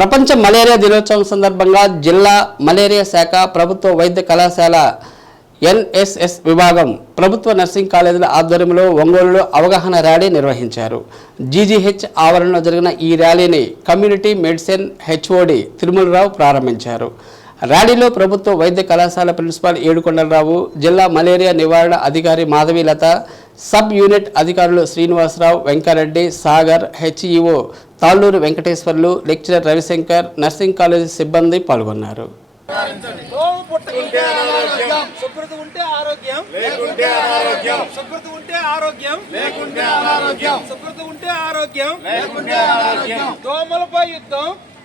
ప్రపంచ మలేరియా దినోత్సవం సందర్భంగా జిల్లా మలేరియా శాఖ ప్రభుత్వ వైద్య కళాశాల ఎన్ఎస్ఎస్ విభాగం ప్రభుత్వ నర్సింగ్ కాలేజీల ఆధ్వర్యంలో ఒంగోలులో అవగాహన ర్యాలీ నిర్వహించారు. జీజీహెచ్ ఆవరణలో జరిగిన ఈ ర్యాలీని కమ్యూనిటీ మెడిసిన్ హెచ్ఓడి తిరుమలరావు ప్రారంభించారు. ర్యాలీలో ప్రభుత్వ వైద్య కళాశాల ప్రిన్సిపాల్ ఏడుకొండలరావు, జిల్లా మలేరియా నివారణ అధికారి మాధవీలత, సబ్ యూనిట్ అధికారులు Srinivasarao, Venkareddy, Sagar, HEO Talluru Venkateswarlu, lecturer Ravishankar, nursing college సిబ్బంది పాల్గొన్నారు.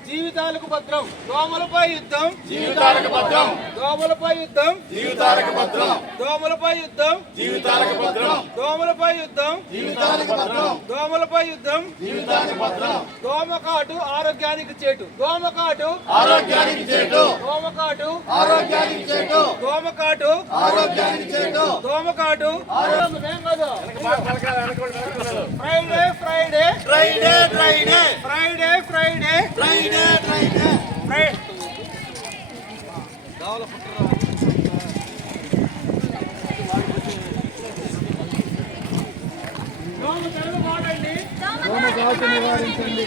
జీవితాలకు భద్రం, దోమలపై యుద్ధం, జీవితాలకు భద్రం, దోమలపై యుద్ధం, జీవితాలకు భద్రం, దోమలపై యుద్ధం, జీవితాలకు భద్రం, దోమలపై యుద్ధం, జీవితాలకు భద్రం, దోమలపై యుద్ధం, జీవితానికి భద్రం. దోమకాటు ఆరోగ్యానికి చేటు, దోమకాటు ఆరోగ్యానికి చేటు, దోమకాటు ఆరోగ్యానికి చేటు, దోమకాటు ఆరోగ్యానికి చేటు, దోమకాటు Friday Friday Friday Friday Friday Friday Friday నివారించండి.